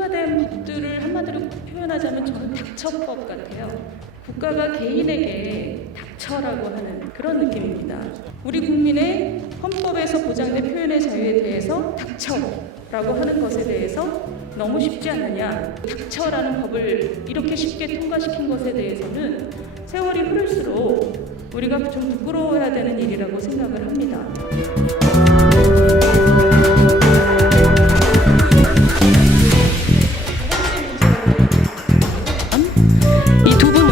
통과된 법들을 한마디로 표현하자면 저는 닥쳐법 같아요. 국가가 개인에게 닥쳐라고 하는 그런 느낌입니다. 우리 국민의 헌법에서 보장된 표현의 자유에 대해서 닥쳐라고 하는 것에 대해서 너무 쉽지 않느냐. 닥쳐라는 법을 이렇게 쉽게 통과시킨 것에 대해서는 세월이 흐를수록 우리가 좀 부끄러워야 되는 일이라고 생각을 합니다. 이 두 분은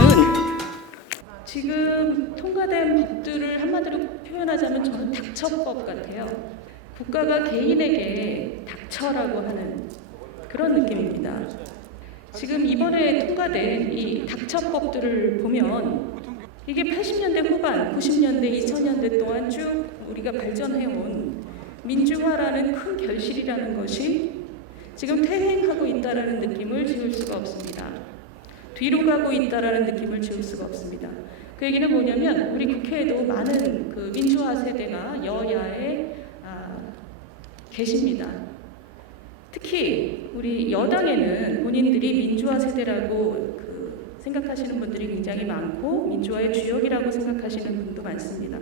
지금 통과된 법들을 한마디로 표현하자면 저는 닥쳐법 같아요. 국가가 개인에게 닥쳐라고 하는 그런 느낌입니다. 지금 이번에 통과된 이 닥쳐법들을 보면 이게 80년대 후반, 90년대, 2000년대 동안 쭉 우리가 발전해온 민주화라는 큰 결실이라는 것이 지금 퇴행하고 있다라는 느낌을 지울 수가 없습니다. 뒤로 가고 있다라는 느낌을 지울 수가 없습니다. 그 얘기는 뭐냐면 우리 국회에도 많은 그 민주화 세대가 여야에 계십니다. 특히 우리 여당에는 본인들이 민주화 세대라고 생각하시는 분들이 굉장히 많고 민주화의 주역이라고 생각하시는 분도 많습니다.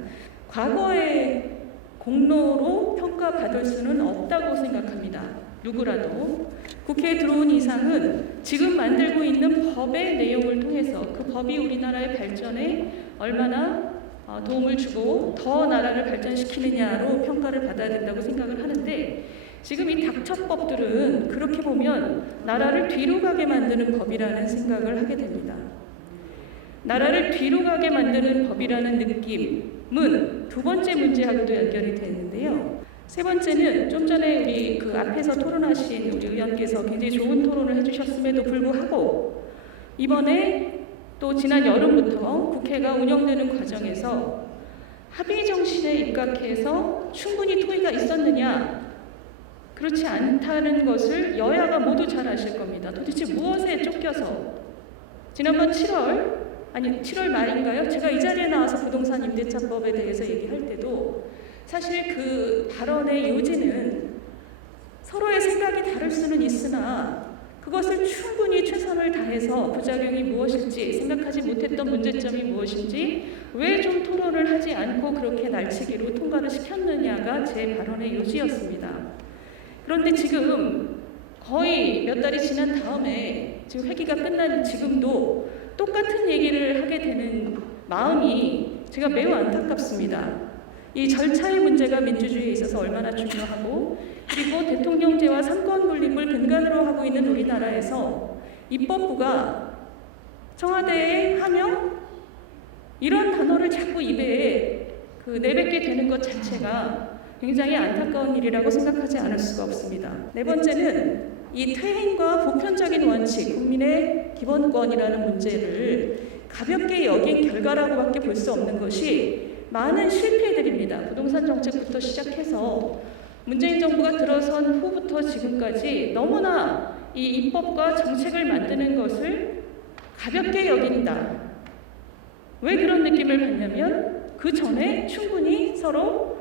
과거의 공로로 평가받을 수는 없다고 생각합니다. 누구라도 국회에 들어온 이상은 지금 만들고 있는 법의 내용을 통해서 그 법이 우리나라의 발전에 얼마나 도움을 주고 더 나라를 발전시키느냐로 평가를 받아야 된다고 생각을 하는데 지금 이 닥쳐법들은 그렇게 보면 나라를 뒤로 가게 만드는 법이라는 생각을 하게 됩니다. 나라를 뒤로 가게 만드는 법이라는 느낌은 두 번째 문제하고도 연결이 되는데요. 세 번째는 좀 전에 우리 그 앞에서 토론하신 우리 의원께서 굉장히 좋은 토론을 해주셨음에도 불구하고 이번에 또 지난 여름부터 국회가 운영되는 과정에서 합의 정신에 입각해서 충분히 토의가 있었느냐? 그렇지 않다는 것을 여야가 모두 잘 아실 겁니다. 도대체 무엇에 쫓겨서 지난번 7월 말인가요? 제가 이 자리에 나와서 부동산 임대차법에 대해서 얘기할 때도 사실 그 발언의 요지는 서로의 생각이 다를 수는 있으나 그것을 충분히 최선을 다해서 부작용이 무엇인지 생각하지 못했던 문제점이 무엇인지 왜 좀 토론을 하지 않고 그렇게 날치기로 통과를 시켰느냐가 제 발언의 요지였습니다. 그런데 지금 거의 몇 달이 지난 다음에 지금 회기가 끝난 지금도 똑같은 얘기를 하게 되는 마음이 제가 매우 안타깝습니다. 이 절차의 문제가 민주주의에 있어서 얼마나 중요하고 그리고 대통령제와 삼권분립을 근간으로 하고 있는 우리나라에서 입법부가 청와대에 하며 이런 단어를 자꾸 입에 내뱉게 되는 것 자체가 굉장히 안타까운 일이라고 생각하지 않을 수가 없습니다. 네 번째는 이 퇴행과 보편적인 원칙, 국민의 기본권이라는 문제를 가볍게 여긴 결과라고밖에 볼 수 없는 것이 많은 실패들입니다. 부동산 정책부터 시작해서 문재인 정부가 들어선 후부터 지금까지 너무나 이 입법과 정책을 만드는 것을 가볍게 여긴다. 왜 그런 느낌을 받냐면 그 전에 충분히 서로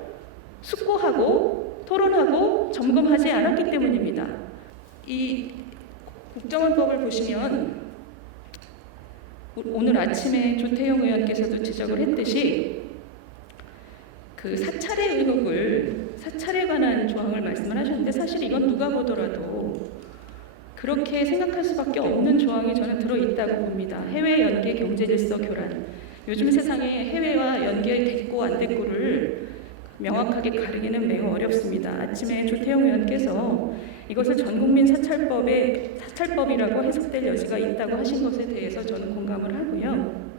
숙고하고 토론하고 점검하지 않았기 때문입니다. 이 국정원법을 보시면 오늘 아침에 조태용 의원께서도 지적을 했듯이 그 사찰의 의혹을 사찰에 관한 조항을 말씀을 하셨는데 사실 이건 누가 보더라도 그렇게 생각할 수밖에 없는 조항이 저는 들어있다고 봅니다. 해외 연계 경제질서 교란. 요즘 세상에 해외와 연계됐고 안 됐고를 명확하게 가르기는 매우 어렵습니다. 아침에 조태용 의원께서 이것을 전국민 사찰법이라고 해석될 여지가 있다고 하신 것에 대해서 저는 공감을 하고요.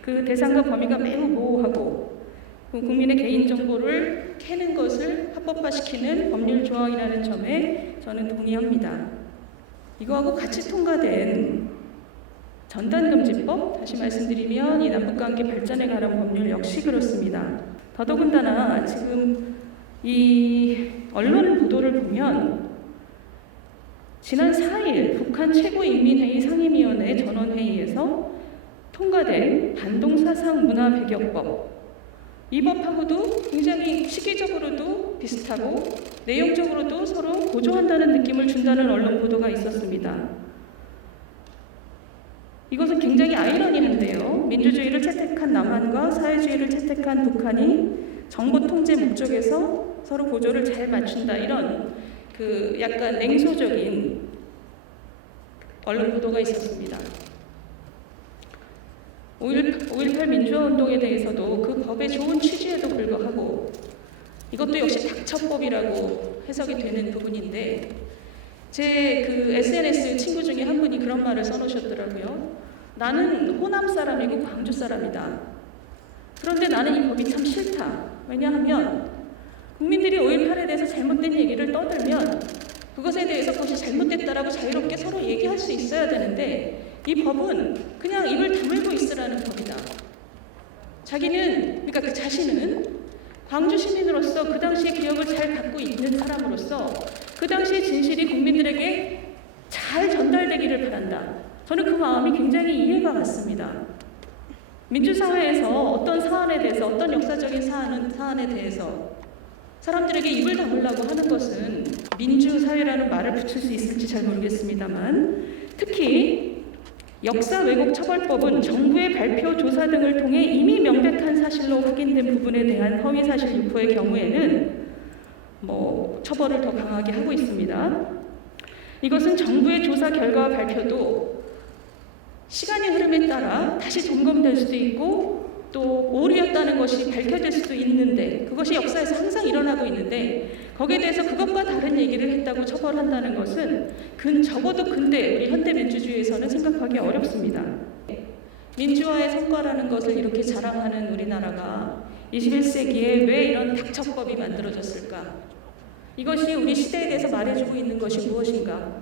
그 대상과 범위가 매우 모호하고 국민의 개인정보를 캐는 것을 합법화시키는 법률 조항이라는 점에 저는 동의합니다. 이거하고 같이 통과된 전단금지법, 다시 말씀드리면 이 남북관계 발전에 관한 법률 역시 그렇습니다. 더더군다나 지금 이 언론 보도를 보면 지난 4일 북한 최고인민회의 상임위원회 전원회의에서 통과된 반동사상문화배격법, 이 법하고도 굉장히 시기적으로도 비슷하고 내용적으로도 서로 고조한다는 느낌을 준다는 언론 보도가 있었습니다. 이것은 굉장히 아이러니한데요. 민주주의를 채택한 남한과 사회주의를 채택한 북한이 정보 통제 목적에서 서로 고조를 잘 맞춘다, 이런 그 약간 냉소적인 언론 보도가 있었습니다. 5.18 민주화운동에 대해서도 그 법의 좋은 취지에도 불구하고 이것도 역시 닥쳐법이라고 해석이 되는 부분인데, 제 그 SNS 친구 중에 한 분이 그런 말을 써놓으셨더라고요. 나는 호남 사람이고 광주 사람이다. 그런데 나는 이 법이 참 싫다. 왜냐하면 국민들이 5.18에 대해서 잘못된 얘기를 떠들면 그것에 대해서 그것이 잘못됐다라고 자유롭게 서로 얘기할 수 있어야 되는데, 이 법은 그냥 입을 다물고 있으라는 법이다. 자기는, 그러니까 그 자신은 광주 시민으로서 그 당시의 기억을 잘 갖고 있는 사람으로서 그 당시의 진실이 국민들에게 잘 전달되기를 바란다. 저는 그 마음이 굉장히 이해가 갔습니다. 민주사회에서 어떤 사안에 대해서, 어떤 역사적인 사안에 대해서 사람들에게 입을 다물라고 하는 것은 민주사회라는 말을 붙일 수 있을지 잘 모르겠습니다만, 특히 역사 왜곡 처벌법은 정부의 발표, 조사 등을 통해 이미 명백한 사실로 확인된 부분에 대한 허위 사실 유포의 경우에는 처벌을 더 강하게 하고 있습니다. 이것은 정부의 조사 결과와 발표도 시간의 흐름에 따라 다시 점검될 수도 있고 또 오류였다는 것이 밝혀질 수도 있는데, 그것이 역사에서 항상 일어나고 있는데 거기에 대해서 그것과 다른 얘기를 했다고 처벌한다는 것은 적어도 근대 우리 현대 민주주의에서는 생각하기 어렵습니다. 민주화의 성과라는 것을 이렇게 자랑하는 우리나라가 21세기에 왜 이런 닥쳐법이 만들어졌을까? 이것이 우리 시대에 대해서 말해주고 있는 것이 무엇인가?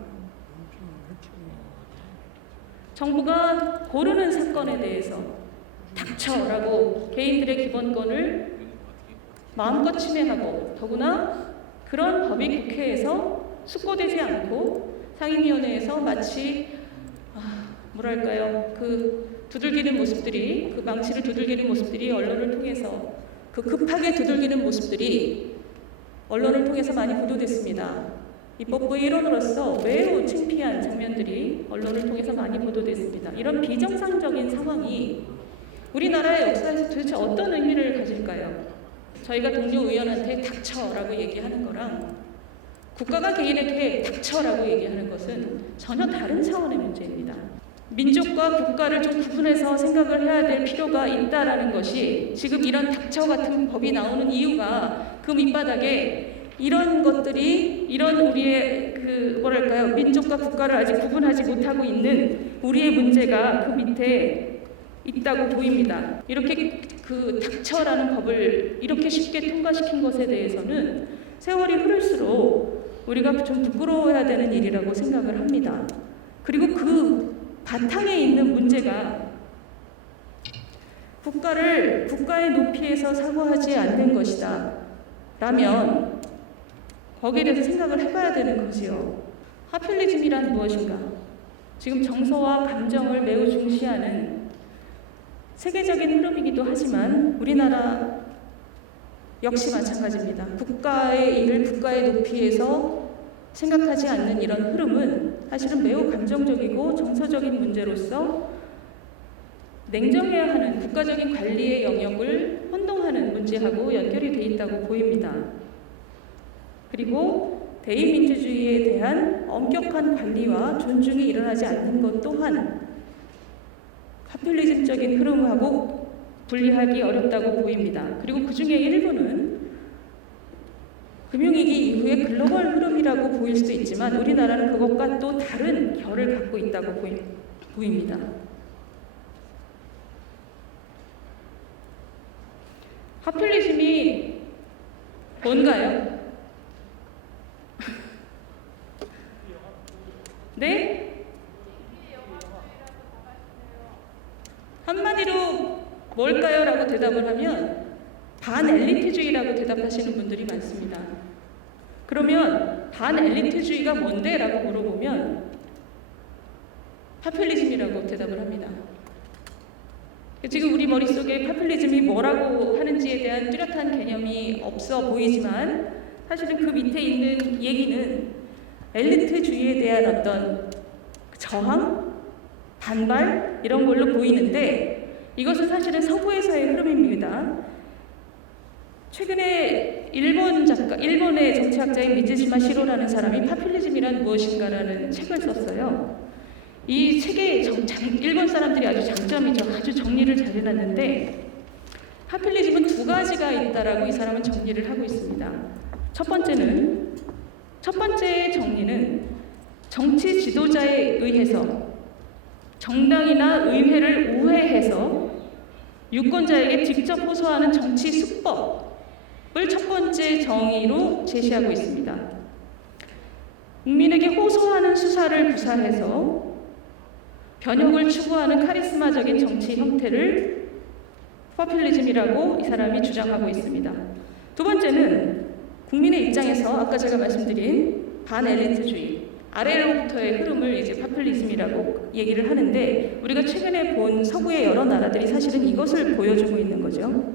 정부가 고르는 사건에 대해서 닥쳐라고 개인들의 기본권을 마음껏 침해하고, 더구나 그런 법이 국회에서 숙고되지 않고 상임위원회에서 마치 두들기는 모습들이, 그 망치를 두들기는 모습들이 언론을 통해서, 그 급하게 두들기는 모습들이 언론을 통해서 많이 보도됐습니다. 입법부의 일원으로서 매우 창피한 장면들이 언론을 통해서 많이 보도됐습니다. 이런 비정상적인 상황이 우리나라의 역사에서 도대체 어떤 의미를 가질까요? 저희가 동료 의원한테 닥쳐라고 얘기하는 거랑 국가가 개인에게 닥쳐라고 얘기하는 것은 전혀 다른 차원의 문제입니다. 민족과 국가를 좀 구분해서 생각을 해야 될 필요가 있다라는 것이, 지금 이런 닥쳐 같은 법이 나오는 이유가 그 밑바닥에 이런 것들이, 이런 우리의 민족과 국가를 아직 구분하지 못하고 있는 우리의 문제가 그 밑에 있다고 보입니다. 이렇게 그 닥쳐라는 법을 이렇게 쉽게 통과시킨 것에 대해서는 세월이 흐를수록 우리가 좀 부끄러워해야 되는 일이라고 생각을 합니다. 그리고 그 바탕에 있는 문제가 국가의 높이에서 사고하지 않는 것이다 라면 거기에 대해서 생각을 해봐야 되는 거지요. 파퓰리즘이란 무엇인가? 지금 정서와 감정을 매우 중시하는 세계적인 흐름이기도 하지만 우리나라 역시 마찬가지입니다. 국가의 일을 국가의 높이에서 생각하지 않는 이런 흐름은 사실은 매우 감정적이고 정서적인 문제로서 냉정해야 하는 국가적인 관리의 영역을 혼동하는 문제하고 연결이 돼 있다고 보입니다. 그리고 대의민주주의에 대한 엄격한 관리와 존중이 일어나지 않는 것 또한 파퓰리즘적인 흐름하고 분리하기 어렵다고 보입니다. 그리고 그 중에 일부는 금융위기 이후의 글로벌 흐름이라고 보일 수도 있지만 우리나라는 그것과 또 다른 결을 갖고 있다고 보입니다. 파퓰리즘이 뭔가요? 네? 한마디로 뭘까요? 라고 대답을 하면 반엘리트주의라고 대답하시는 분들이 많습니다. 그러면 반엘리트주의가 뭔데? 라고 물어보면 파퓰리즘이라고 대답을 합니다. 지금 우리 머릿속에 파퓰리즘이 뭐라고 하는지에 대한 뚜렷한 개념이 없어 보이지만 사실은 그 밑에 있는 얘기는 엘리트주의에 대한 어떤 저항, 반발 이런 걸로 보이는데 이것은 사실은 서구에서의 흐름입니다. 최근에 일본의 정치학자인 미즈시마 시로라는 사람이 파퓰리즘이란 무엇인가라는 책을 썼어요. 이 책의 일본 사람들이 아주 장점이죠. 아주 정리를 잘 해놨는데 파퓰리즘은 두 가지가 있다라고 이 사람은 정리를 하고 있습니다. 첫 번째 정리는 정치 지도자에 의해서 정당이나 의회를 우회해서 유권자에게 직접 호소하는 정치 수법을 첫 번째 정의로 제시하고 있습니다. 국민에게 호소하는 수사를 구사해서 변혁을 추구하는 카리스마적인 정치 형태를 포퓰리즘이라고 이 사람이 주장하고 있습니다. 두 번째는 국민의 입장에서 아까 제가 말씀드린 반엘리트주의, 아래로부터의 흐름을 이제 파퓰리즘이라고 얘기를 하는데 우리가 최근에 본 서구의 여러 나라들이 사실은 이것을 보여주고 있는 거죠.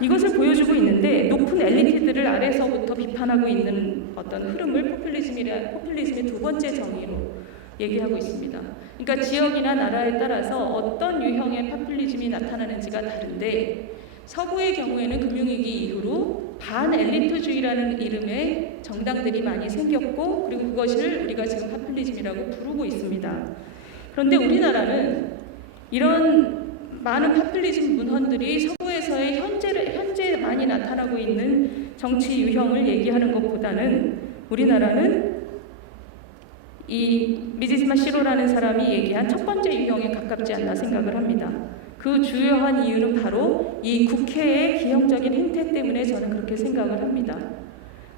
이것을 보여주고 있는데 높은 엘리트들을 아래서부터 비판하고 있는 어떤 흐름을 포퓰리즘의 두 번째 정의로 얘기하고 있습니다. 그러니까 지역이나 나라에 따라서 어떤 유형의 파퓰리즘이 나타나는지가 다른데 서구의 경우에는 금융위기 이후로 반엘리트주의라는 이름의 정당들이 많이 생겼고 그리고 그것을 우리가 지금 파퓰리즘이라고 부르고 있습니다. 그런데 우리나라는 이런 많은 파퓰리즘 문헌들이 서구에서의 현재 많이 나타나고 있는 정치 유형을 얘기하는 것보다는 우리나라는 이 미즈시마 시로라는 사람이 얘기한 첫 번째 유형에 가깝지 않나 생각을 합니다. 그 주요한 이유는 바로 이 국회의 기형적인 행태 때문에 저는 그렇게 생각을 합니다.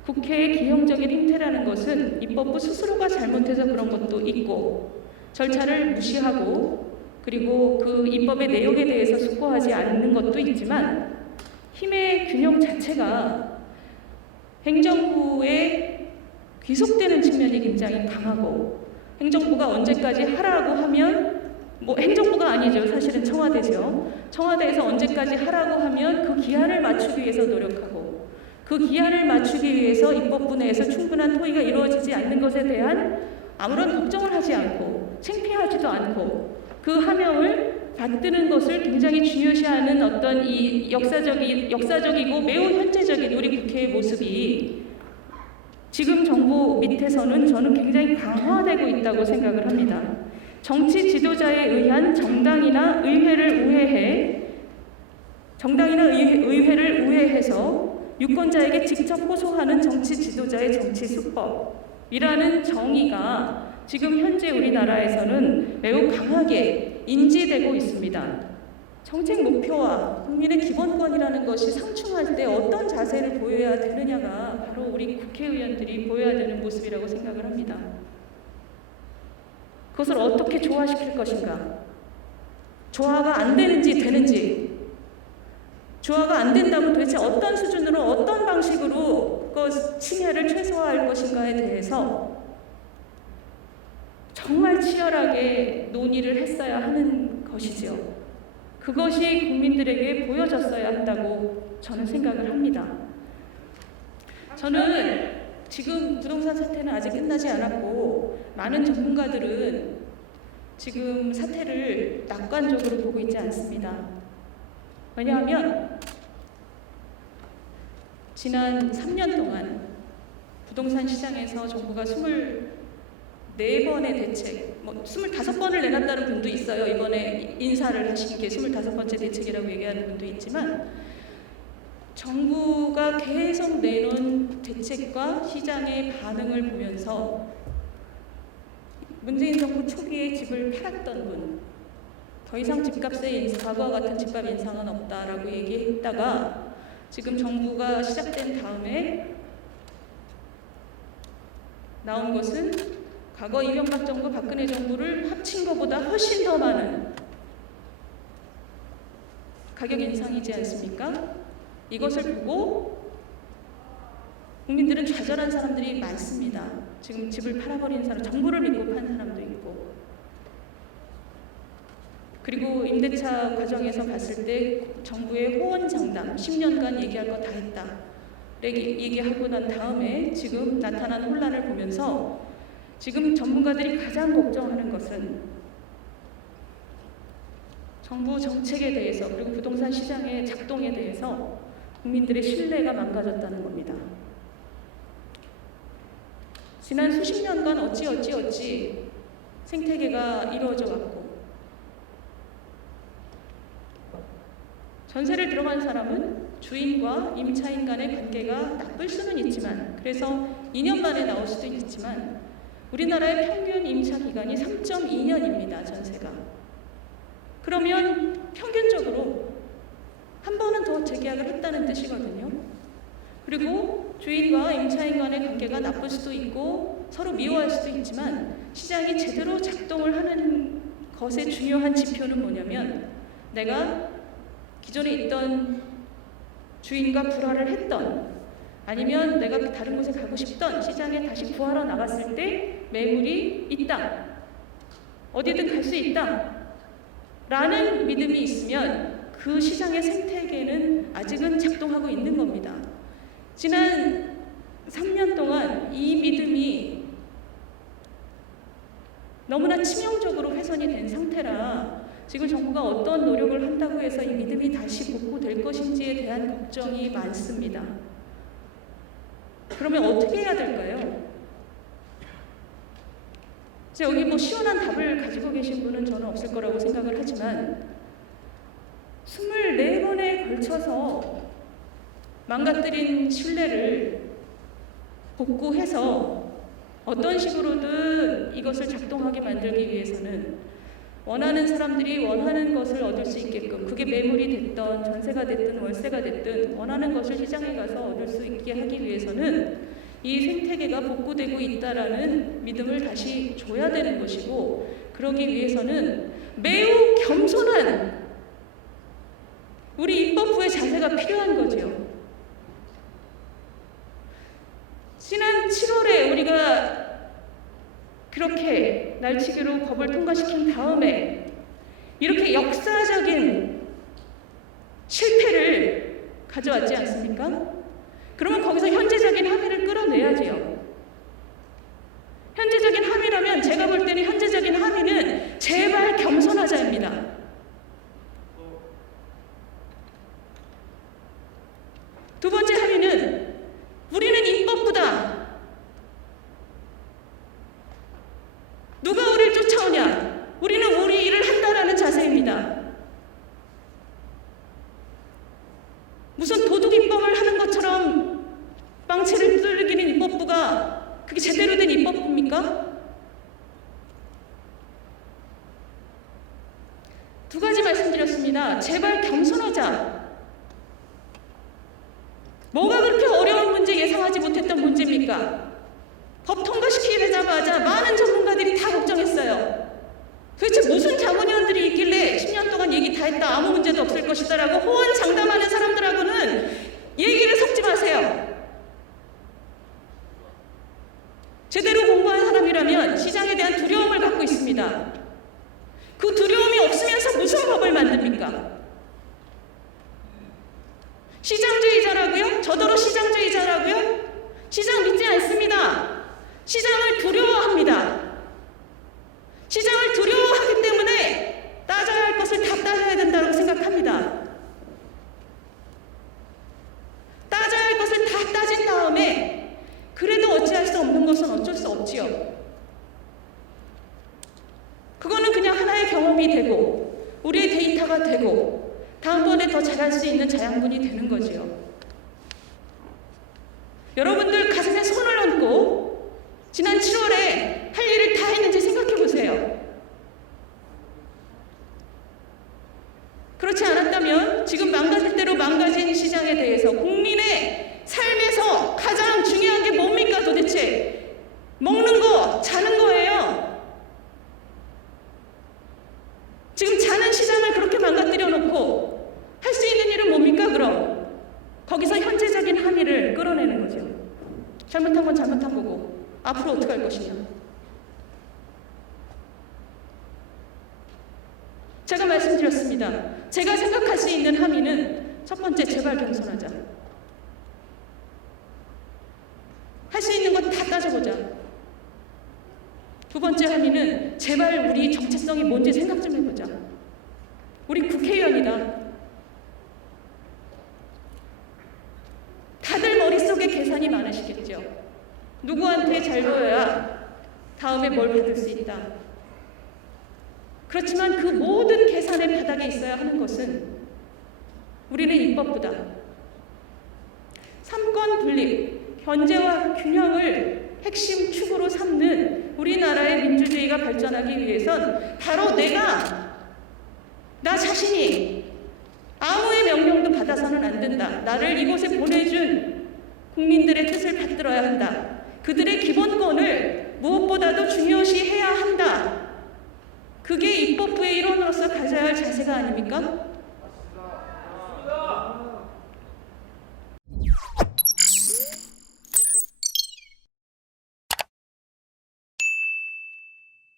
국회의 기형적인 행태라는 것은 입법부 스스로가 잘못해서 그런 것도 있고 절차를 무시하고 그리고 그 입법의 내용에 대해서 숙고하지 않는 것도 있지만 힘의 균형 자체가 행정부에 귀속되는 측면이 굉장히 강하고 행정부가 언제까지 하라고 하면 행정부가 아니죠. 사실은 청와대죠. 청와대에서 언제까지 하라고 하면 그 기한을 맞추기 위해서 노력하고 그 기한을 맞추기 위해서 입법부 내에서 충분한 토의가 이루어지지 않는 것에 대한 아무런 걱정을 하지 않고 창피하지도 않고 그 하명을 받드는 것을 굉장히 중요시하는 어떤 이 역사적이고 매우 현재적인 우리 국회의 모습이 지금 정부 밑에서는 저는 굉장히 강화되고 있다고 생각을 합니다. 정치 지도자에 의한 정당이나 의회를 우회해서 유권자에게 직접 호소하는 정치 지도자의 정치 수법이라는 정의가 지금 현재 우리나라에서는 매우 강하게 인지되고 있습니다. 정책 목표와 국민의 기본권이라는 것이 상충할 때 어떤 자세를 보여야 되느냐가 바로 우리 국회의원들이 보여야 되는 모습이라고 생각을 합니다. 그것을 어떻게 조화시킬 것인가? 조화가 안 되는지 되는지, 조화가 안 된다면 도대체 어떤 수준으로 어떤 방식으로 그 침해를 최소화할 것인가에 대해서 정말 치열하게 논의를 했어야 하는 것이지요. 그것이 국민들에게 보여졌어야 한다고 저는 생각을 합니다. 저는 지금 부동산 사태는 아직 끝나지 않았고 많은 전문가들은 지금 사태를 낙관적으로 보고 있지 않습니다. 왜냐하면 지난 3년 동안 부동산 시장에서 정부가 24번의 대책, 25번을 내놨다는 분도 있어요. 이번에 인사를 하신 게 25번째 대책이라고 얘기하는 분도 있지만 정부가 계속 내놓은 대책과 시장의 반응을 보면서 문재인 정부 초기에 집을 팔았던 분, 더 이상 집값의 과거와 같은 집값 인상은 없다라고 얘기했다가 지금 정부가 시작된 다음에 나온 것은 과거 이명박 정부, 박근혜 정부를 합친 것보다 훨씬 더 많은 가격 인상이지 않습니까? 이것을 보고 국민들은 좌절한 사람들이 많습니다. 지금 집을 팔아버린 사람, 정부를 믿고 판 사람도 있고, 그리고 임대차 과정에서 봤을 때 정부의 호언장담 10년간 얘기할 거 다 했다 얘기하고 난 다음에 지금 나타난 혼란을 보면서 지금 전문가들이 가장 걱정하는 것은 정부 정책에 대해서 그리고 부동산 시장의 작동에 대해서 국민들의 신뢰가 망가졌다는 겁니다. 지난 수십 년간 어찌 생태계가 이루어져 왔고 전세를 들어간 사람은 주인과 임차인 간의 관계가 나쁠 수는 있지만 그래서 2년 만에 나올 수도 있지만 우리나라의 평균 임차 기간이 3.2년입니다. 전세가. 그러면 평균적으로 한 번은 더 재계약을 했다는 뜻이거든요. 그리고 주인과 임차인 간의 관계가 나쁠 수도 있고 서로 미워할 수도 있지만 시장이 제대로 작동을 하는 것의 중요한 지표는 뭐냐면 내가 기존에 있던 주인과 불화를 했던 아니면 내가 다른 곳에 가고 싶던 시장에 다시 구하러 나갔을 때 매물이 있다. 어디든 갈 수 있다. 라는 믿음이 있으면 그 시장의 생태계는 아직은 작동하고 있는 겁니다. 지난 3년 동안 이 믿음이 너무나 치명적으로 훼손이 된 상태라 지금 정부가 어떤 노력을 한다고 해서 이 믿음이 다시 복구될 것인지에 대한 걱정이 많습니다. 그러면 어떻게 해야 될까요? 여기 뭐 시원한 답을 가지고 계신 분은 저는 없을 거라고 생각을 하지만 24번에 걸쳐서 망가뜨린 신뢰를 복구해서 어떤 식으로든 이것을 작동하게 만들기 위해서는 원하는 사람들이 원하는 것을 얻을 수 있게끔 그게 매물이 됐든 전세가 됐든 월세가 됐든 원하는 것을 시장에 가서 얻을 수 있게 하기 위해서는 이 생태계가 복구되고 있다라는 믿음을 다시 줘야 되는 것이고 그러기 위해서는 매우 겸손한 우리 입법부의 자세가 필요한 거죠. 지난 7월에 우리가 그렇게 날치기로 법을 통과시킨 다음에 이렇게 역사적인 실패를 가져왔지 않습니까? 그러면 거기서 현재적인 함의를 끌어내야지요. 현재적인 함의라면 제가 볼 때는 현재적인 함의는 제발 겸손하자입니다. 두 번째 함의는 우리는 입법부다. 누가 우리를 쫓아오냐? 우리는 우리 일을 한다라는 자세입니다. 무슨 도둑 입법을 하는 것처럼 빵채를 뚫기는 입법부가 그게 제대로 된 입법부입니까? 두 가지 말씀드렸습니다. 제발 겸손하자. 뭐가 그렇게 어려운 문제 예상하지 못했던 문제입니까? 법 통과시키자마자 많은 전문가들이 다 걱정했어요. 도대체 무슨 자문위원들이 있길래 10년 동안 얘기 다 했다 아무 문제도 없을 것이다 라고 호언장담하는 사람들하고는 얘기를 섞지 마세요. 제대로 공부한 사람이라면 시장에 대한 두려움을 갖고 있습니다. 그 두려움이 없으면서 무슨 법을 만듭니까? 시장주의자라고요? 저더러 시장주의자라고요? 시장 믿지 않습니다. 시장을 두려워합니다. 시장을 두려워하기 때문에 따져야 할 것을 다 따져야 된다고 생각합니다. 따져야 할 것을 다 따진 다음에 그래도 어찌할 수 없는 것은 어쩔 수 없지요. 그거는 그냥 하나의 경험이 되고 우리의 데이터가 되고 다음번에 더 잘할 수 있는 자양분이 되는 거지요. 여러분들 가슴에 손을 얹고 지난 7월에 할 일을 다 했는지 생각해 보세요. 그렇지 않았다면 지금 망가질 대로 망가진 시장에 대해서 국민의 삶에서 가장 중요한 게 뭡니까 도대체? 먹는 거, 자는 거예요. 지금 자는 시장을 그렇게 망가뜨려 놓고 할 수 있는 일은 뭡니까 그럼? 거기서 현재적인 함의를 끌어내는 거죠. 잘못한 건 잘못한 거고 앞으로 어떻게 할 것이냐. 제가 말씀드렸습니다. 제가 생각할 수 있는 함의는 첫 번째, 제발 겸손하자. 할 수 있는 건 다 따져보자. 두 번째 함의는 제발 우리 정체성이 뭔지 생각 좀 해보자. 우리 국회의원이다. 다들 머릿속에 계산이 많으시겠죠. 누구한테 잘 보여야 다음에 뭘 받을 수 있다. 그렇지만 그 모든 계산의 바닥에 있어야 하는 것은 우리는 입법부다. 삼권 분립, 견제와 균형을 핵심 축으로 삼는 우리나라의 민주주의가 발전하기 위해선 바로 나 자신이 아무의 명령도 받아서는 안 된다. 나를 이곳에 보내준 국민들의 뜻을 받들어야 한다. 그들의 기본권을 무엇보다도 중요시해야 한다. 그게 입법부의 일원으로서 가져야 할 자세가 아닙니까?